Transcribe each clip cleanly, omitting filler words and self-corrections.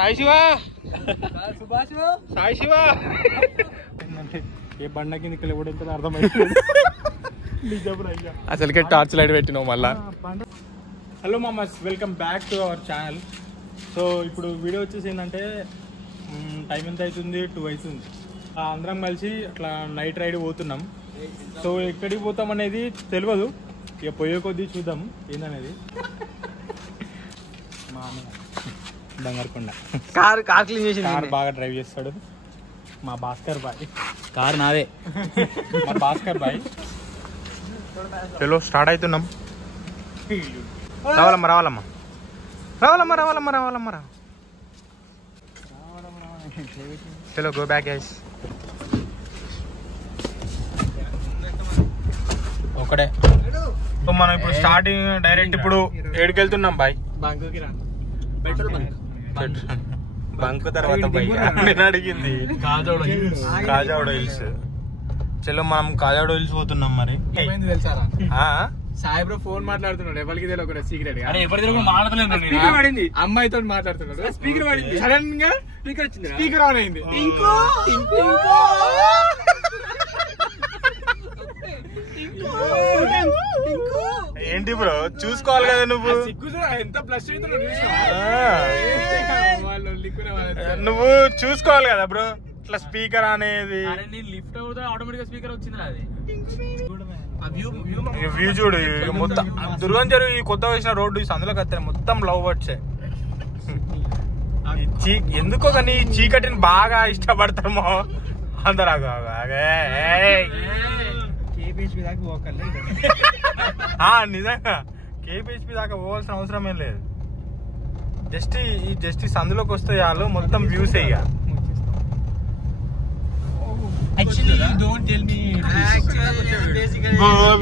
సాయి శివ సాయి శివ ఏ బండ కింద కూడా అర్థమైంది అసలుకే టార్చ్ లైట్ పెట్టినావు మళ్ళా. హలో మామస్, welcome back to our channel. So ఇప్పుడు వీడియో వచ్చేసి ఏంటంటే టైం ఎంత అవుతుంది, 2 అవుతుంది. అందరం కలిసి అట్లా నైట్ రైడ్ పోతున్నాం. సో ఎక్కడికి పోతాం అనేది తెలియదు, ఇక పోయే కొద్దీ చూద్దాం ఏందనేది. మా బంగారకొండ కార్ క్లీన్ చేసి కార్ బాగా డ్రైవ్ చేస్తాడు మా భాస్కర్ బాయ్. కార్ నాదే, మా భాస్కర్ బాయ్. చలో స్టార్ట్ అవుతున్నాం. రావాలమ్మా రావాలమ్మా రావాలమ్మా రావాలమ్మా రావాలమ్మా రా. చలో గో బ్యాక్ గైస్. ఒకటే సో మనం ఇప్పుడు స్టార్టింగ్ డైరెక్ట్ ఇప్పుడు ఏడుకి వెళ్తున్నాం బాయ్. బంక్ తర్వాత నేను అడిగింది కాజావడ హిల్స్. చలో మనం కాజావడ హిల్స్ పోతున్నాం. మరి తెలుసారా సాయి బ్రో ఫోన్ మాట్లాడుతున్నాడు, ఎవరికి తెలియకుండా సీక్రెట్ గా. మాట్లాడలేదు, అమ్మాయితో మాట్లాడుతున్నాడు. స్పీకర్ పడింది, సడన్ గా స్పీకర్ వచ్చింది, స్పీకర్ ఆన్ అయింది. ఏంటి బ్రో చూసుకోవాలి కదా నువ్వు, ఎంత ప్లస్ నువ్వు చూసుకోవాలి కదా బ్రో. ఇట్లా స్పీకర్ అనేది లిఫ్ట్ అవుతా ఆటోమేటిక్ స్పీకర్ వచ్చింది. అది వ్యూ చూడు మొత్తం దుర్గం చెరువు ఈ కొత్త వేసిన రోడ్డు అందులోకి వస్తాయి మొత్తం లవ్ బర్డ్స్. ఎందుకో కానీ చీకటిని బాగా ఇష్టపడతామో అందరు. నిజంగా కేపీహెచ్పీ దాకా పోవాల్సిన అవసరం ఏం లేదు. జస్ట్ ఈ సందులోకి వస్తే చాలు మొత్తం వ్యూస్ అయ్యా.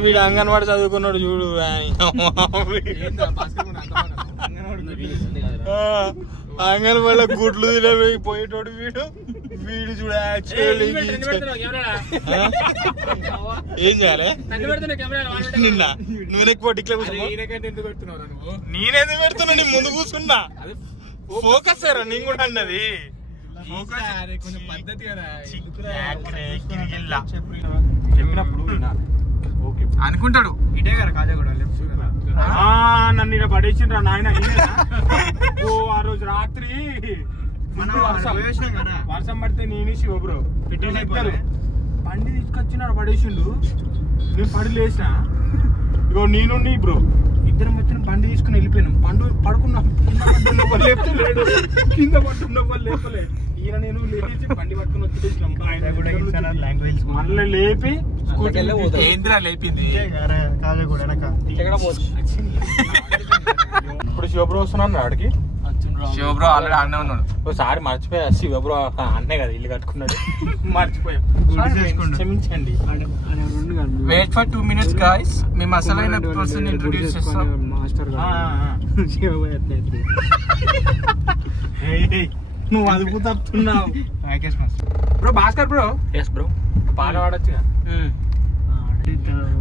వీడు అంగన్వాడి చదువుకున్నాడు చూడు. అంగన్వాడిలో గుడ్లు తినపోయేటోడు వీడు. వీడు చూడ ఏం చేయాలి నిన్న నువ్వు ఎక్కువ నేనేది పెడుతున్నా, నీ ముందు కూర్చున్నా. ఫోకస్ సార్ నేను కూడా అన్నది చెప్పినప్పుడు అనుకుంటాడు ఇటే కదా కాజాగూడ. నన్ను ఇలా పడేసిండ్రా నాయన. ఆ రోజు రాత్రి వర్షం పడితే నేను శివబ్రో పెట్టేసి బండి తీసుకొచ్చిన పడేసిండు. నేను పడి లేచిన, ఇగో నేను బ్రో ఇద్దరం వచ్చిన బండి తీసుకుని వెళ్ళిపోయినాం. పడుకున్నాం, లేపుతూ లేడు, కింద పడుతున్న వాళ్ళు లేపలే. ఈయన నేను లేచి బండి పట్టుకుని వచ్చేసినాం. మళ్ళీ లేపి లేపింది. ఇప్పుడు శివబ్రో వస్తున్నాను ఆడికి. శివబ్రో ఆల్రెడీ అన్నే ఉన్నాడు. ఒకసారి మర్చిపోయా, శివబ్రో అన్నే కదా ఇల్లు కట్టుకున్నాడు, మర్చిపోయాం, క్షమించండి. వెయిట్ ఫర్ 2 minutes guys, మేము అసలైన పర్సన్ ఇంట్రొడ్యూస్ చేస్తాం. నువ్వు అదుపు తప్పుతున్నావు bro. Bhaskar bro. Yes bro. పాట పాడొచ్చుగా.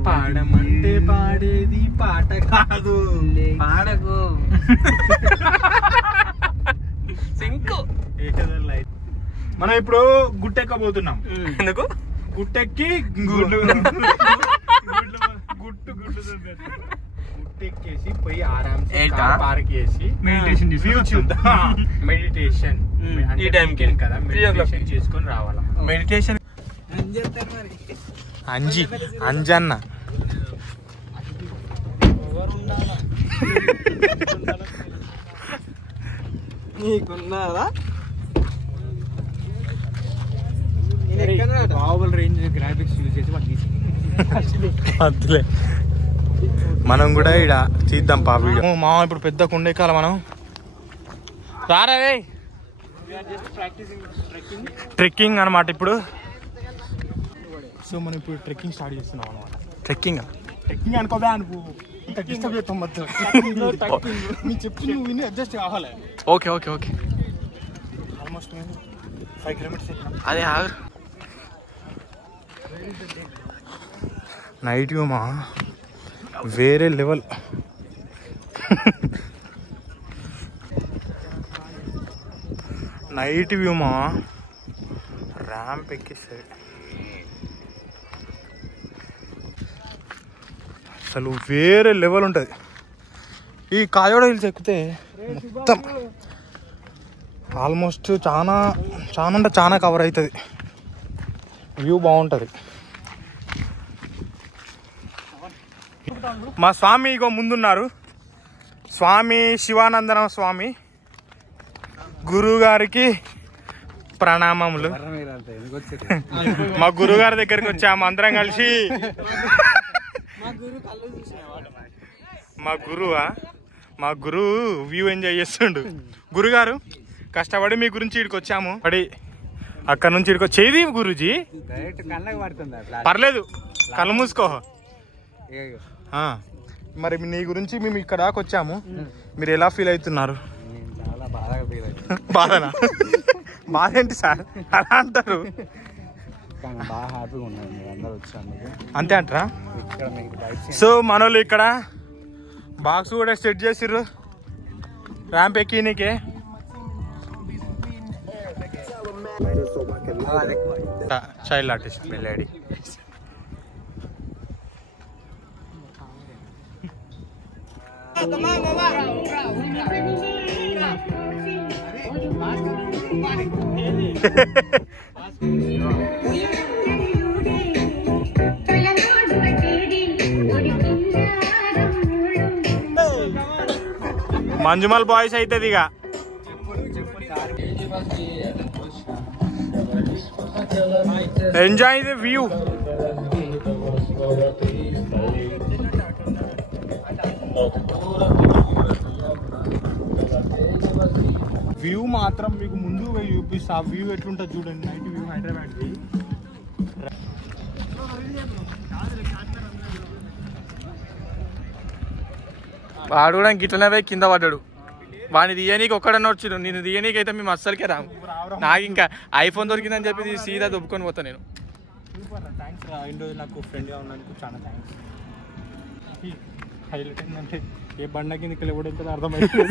పాడమంటే పాడేది పాట కాదు, పాడకు సింకు. మనం ఇప్పుడు గుట్టెక్కబోతున్నాం. ఎందుకు గుట్టెక్కి గుట్టెక్కేసి పోయి ఆరాంసే పార్క్ చేసి మెడిటేషన్ వ్యూ చూద్దాం. మెడిటేషన్ ఈ టైంకి కదా మెడిటేషన్ చేసుకొని రావాలా. మెడిటేషన్ అంజన్న నీకున్నారా? బాహుబలి రేంజ్ గ్రాఫిక్స్ యూజ్ చేసి వద్దులే, మనం కూడా ఇక్కడ తీద్దాం పా వీడియో. మా ఇప్పుడు పెద్ద కుండెక్కాల మనం. రారా ట్రెక్కింగ్ అనమాట ఇప్పుడు. సో మనం ఇప్పుడు ట్రెక్కింగ్ స్టార్ట్ చేస్తున్నాం అనమాట. ట్రెక్కింగ్ అనుకోదా నువ్వు ఇంత డిస్టర్బ్ చేస్తాం మొత్తం. నేను చెప్పి నువ్వు విని అడ్జస్ట్ కావాలి. Okay okay okay. Almost 5 kilometers. అదే నైట్ వ్యూమా వేరే లెవెల్. నైట్ వ్యూ మా ర్యాంప్ ఎక్కిస్తుంది. అసలు వేరే లెవెల్ ఉంటుంది. ఈ కాజోడ హిల్స్ ఎక్కితే మొత్తం ఆల్మోస్ట్ చాలా అంటే చాలా కవర్ అవుతుంది. వ్యూ బాగుంటుంది. మా స్వామి ఇగో ముందున్నారు. స్వామి శివానందన స్వామి గురువు గారికి ప్రణామములు. మా గురువు గారి దగ్గరికి వచ్చాము అందరం కలిసి. మా గురువు వ్యూ ఎంజాయ్ చేస్తుండు. గురుగారు కష్టపడి మీ గురించి ఇక్కడికి వచ్చాము. పడి అక్కడ నుంచి ఇక్కడికి వచ్చేది గురూజీ. పర్లేదు కళ్ళు మూసుకో. మరి నీ గురించి మేము ఇక్కడ దాకా వచ్చాము. మీరు ఎలా ఫీల్ అవుతున్నారు? బాధనా? బాధ ఏంటి సార్ అలా అంటారు? అంతే అంటారా? సో మనోళ్ళు ఇక్కడ బాక్స్ కూడా సెట్ చేసిర్రు ర్యాంప్ ఎక్కినీకే. చైల్డ్ ఆర్టిస్ట్ పిల్లాడి. మంజుమల్ బాయ్స్ అవుతుంది ఇక. Enjoy the view. వ్యూ మాత్రం మీకు ముందు పోయి చూపిస్తా. ఆ వ్యూ ఎట్లుంటుంది చూడండి. నైట్ వ్యూ హైదరాబాద్ది. వాడు కూడా గిట్లనే పోయి కింద పడ్డాడు. వాడిని తీయనీకి ఒక్కడన్నా వచ్చాడు. నేను తీయనీకి అయితే మేము అస్సలకే రాము. నాకు ఇంకా ఐఫోన్ దొరికిందని చెప్పి సీదా దొబ్బుకొని పోతా నేను. థ్యాంక్స్ రా, ఇన్ని రోజులు నాకు ఫ్రెండ్గా ఉన్నందుకు చాలా థ్యాంక్స్. హైలైట్ ఏంటంటే ఏ బండ కిందకి వెళ్ళి అర్థమైంది.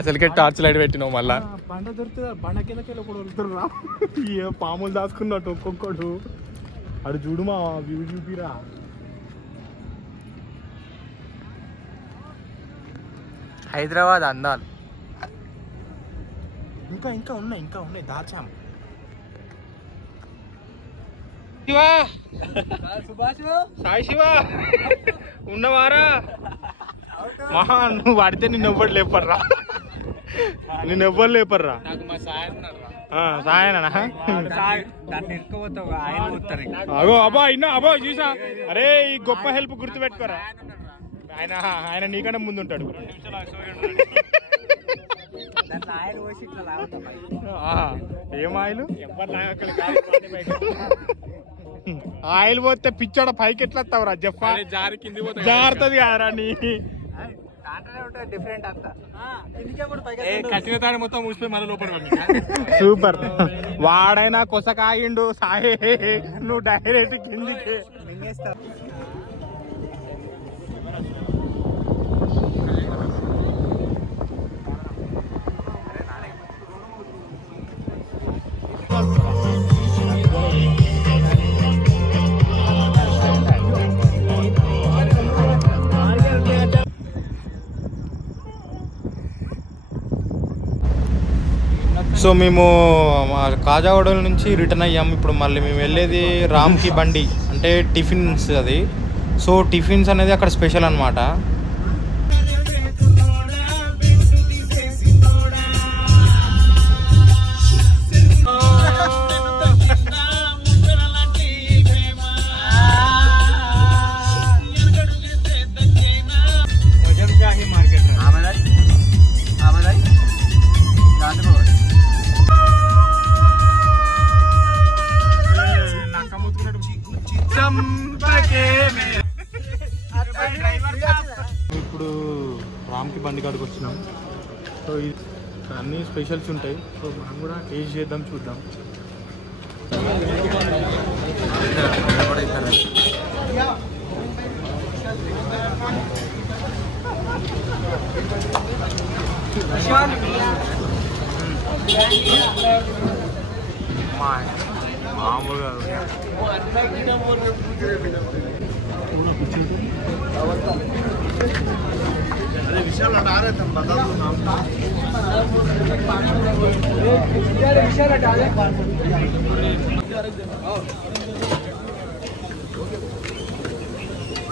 అసలుకే టార్చ్ లైట్ పెట్టినావు మళ్ళా. బండ దొరుకుతుంది. బండ కిందకి వెళ్ళి ఒకడు వెళ్తుర్రా. ఏ పాములు దాచుకున్నట్టు ఒక్కొక్కడు. అడు చూడు మా వ్యూ చూపిరా. హైదరాబాద్ అందాలు ఇంకా ఉన్నాయి దాచాము. సాయి శివ ఉన్నవారా? మహా నువ్వు వాడితే నిన్నెవ్వడు లేపర్రా. సాయనా? అగో అబ్బా ఇన్నా అబ్బో చూసా. అరే ఈ గొప్ప హెల్ప్ గుర్తుపెట్టుకోరా. ఆయన నీకన్నా ముందు ఉంటాడు. ఏం ఆయిల్? ఆయిల్ పోతే పిచ్చాడ పైకి ఎట్లా వస్తావురా? జఫా జారుతుంది కదరా నీ. సూపర్. వాడైనా కొసకాయిండు సాయి. నువ్వు డైరెక్ట్ కిందికి. సో మేము కాజాగూడ నుంచి రిటర్న్ అయ్యాము. ఇప్పుడు మళ్ళీ మేము వెళ్ళేది రామ్కి బండి, అంటే టిఫిన్స్ అది. సో టిఫిన్స్ అనేది అక్కడ స్పెషల్ అనమాట. ఇప్పుడు రామ్కి బండి కాడికి వచ్చినాం. సో అన్ని స్పెషల్స్ ఉంటాయి. సో మనం కూడా టేస్ట్ చేద్దాం, చూద్దాం. మామూలుగా అదే విషయాలు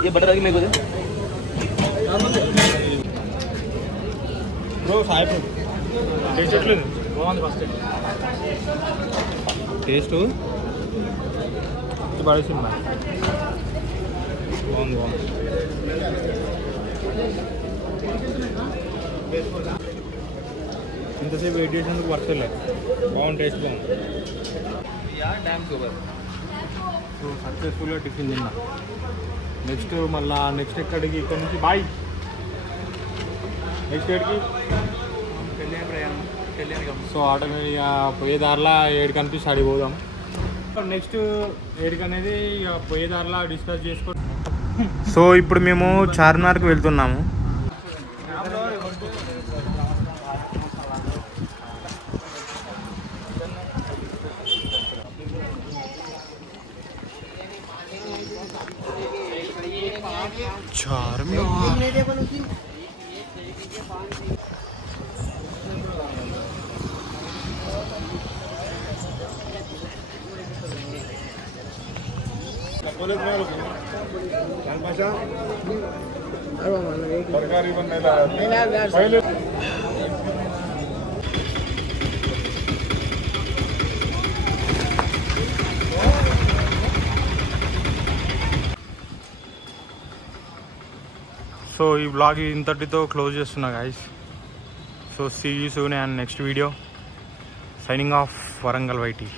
ये बटर आगे मेरे को दे బ్రో సాయి బ్రో టేస్ట్ ఎట్లేదు బాగుంది ఫస్ట్ టేస్ట్ పడేసింది మరి బాగుంది బాగుంది ఇంతసేపు వెయిట్ చేసినందుకు వర్తలేదు బాగుంది టేస్ట్ బాగుంది डैम के ऊपर సో సక్సెస్ఫుల్గా టిఫిన్ తిన్నా నెక్స్ట్ మళ్ళా నెక్స్ట్ ఎక్కడికి ఇక్కడ నుంచి బాయ్ నెక్స్ట్ ఎక్కడికి कल्याण प्रयाण कल्याण का సో ఆట ఇక పోయే దారిలో ఏడు కనిపిస్తే అడిగి పోదాం నెక్స్ట్ ఏడుకి అనేది ఇక పోయే దారిలో డిస్కస్ చేసుకో సో ఇప్పుడు మేము చార్మినార్కి వెళ్తున్నాము సో ఈ బ్లాగ్ ఇంతటితో క్లోజ్ చేస్తున్నా guys so see you soon and next video signing off Warangal YT